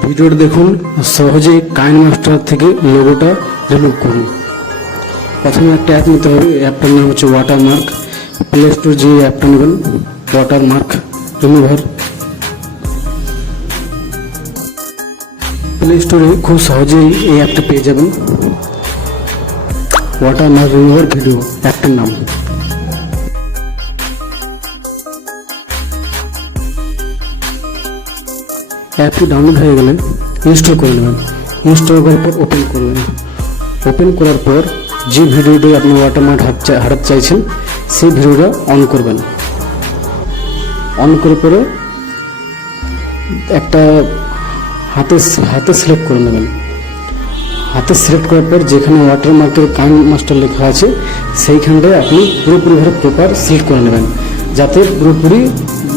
ভিডিওটা দেখুন, সহজে কাইনমাস্টার থেকে লোগোটা রিমুভ করুন। প্রথমে একটা অ্যাপ নিতে হবে, অ্যাপটার নাম হচ্ছে ওয়াটারমার্ক। প্লে স্টোর যে অ্যাপটা নেবেন, ওয়াটারমার্ক রিমুভার। প্লে স্টোরে খুব সহজেই এই অ্যাপটা পেয়ে যাবেন, ওয়াটারমার্ক রিমুভার ভিডিও অ্যাপটার নাম। অ্যাপটি ডাউনলোড হয়ে গেলে ইনস্টল করে নেবেন। ইনস্টল করার পর ওপেন করবেন। ওপেন করার পর যে ভিডিওটি আপনি ওয়াটারমার্ক হারাতে চাইছেন সেই ভিডিওটা অন করবেন। অন করে পরে একটা হাতে সিলেক্ট করে নেবেন। হাতে সিলেক্ট করার পর যেখানে ওয়াটারমার্কের কাইনমাস্টার লেখা আছে সেইখানটায় আপনি পুরোপুরিভাবে প্রপার সিলেক্ট করে নেবেন, যাতে পুরোপুরি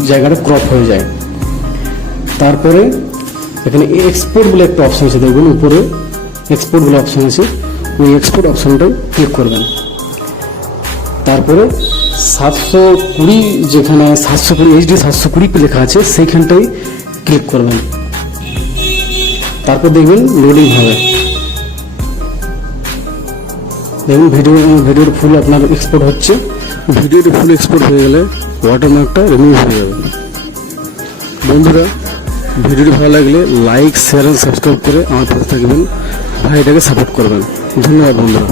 জায়গাটা ক্রপ হয়ে যায়। তারপরে এখানে এক্সপোর্ট বলে একটা অপশন আছে, দেখবেন উপরে এক্সপোর্ট বলে অপশন আছে, ওই এক্সপোর্ট অপশনটাই ক্লিক করবেন। তারপরে 720 যেখানে 720 HD 720 লেখা আছে সেইখানটাই ক্লিক করবেন। তারপর দেখবেন লোডিং হবে। দেখুন ভিডিওর ফুল আপনার এক্সপোর্ট হচ্ছে। ভিডিওটি ফুল এক্সপোর্ট হয়ে গেলে ওয়াটারমার্কটা রিমুভ হয়ে যাবে। বন্ধুরা, ভিডিওটি ভালো লাগলে লাইক, শেয়ার এবং সাবস্ক্রাইব করে আমার পাশে থাকবেন, ভাইটাকে সাপোর্ট করবেন। ধন্যবাদ বন্ধুরা।